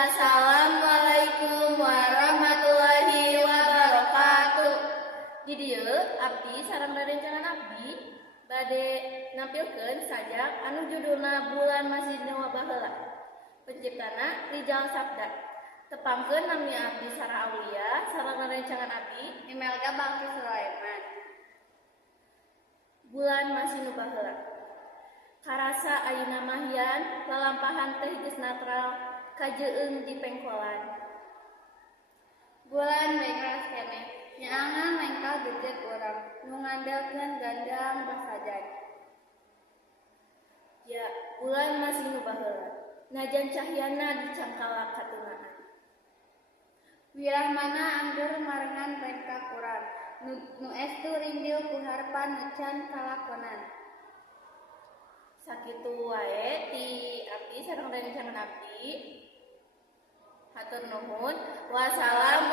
Assalamualaikum warahmatullahi wabarakatuh. Di dieu abdi sareng rerencangan abdi bade nampilkeun sajak anu judulna Bulan Masih Nyawa Baheula. Penciptana Rijal Sabda. Tepangkeun nami abdi Sarah Aulia sareng rerencangan abdi Imelda Bakti Sulaiman. Bulan Masih Nu Baheula. Karasa ayeuna mahyan lalampahan teh geus netral kajeueung di pengkolan. Bulan baikras keneh, nyaangan mengkal gejet urang, nu ngandalkeun gandang basajan. Ya, bulan masih nu baheula, najan cahyana dicangkala katunaan. Wirahmana anggur marengan pengkak urang, nu estu rindiu ku harpan nu can kalakonan. Sakitu wae ti abdi sareng rerencangan abdi. Hatur nuhun. Wassalamu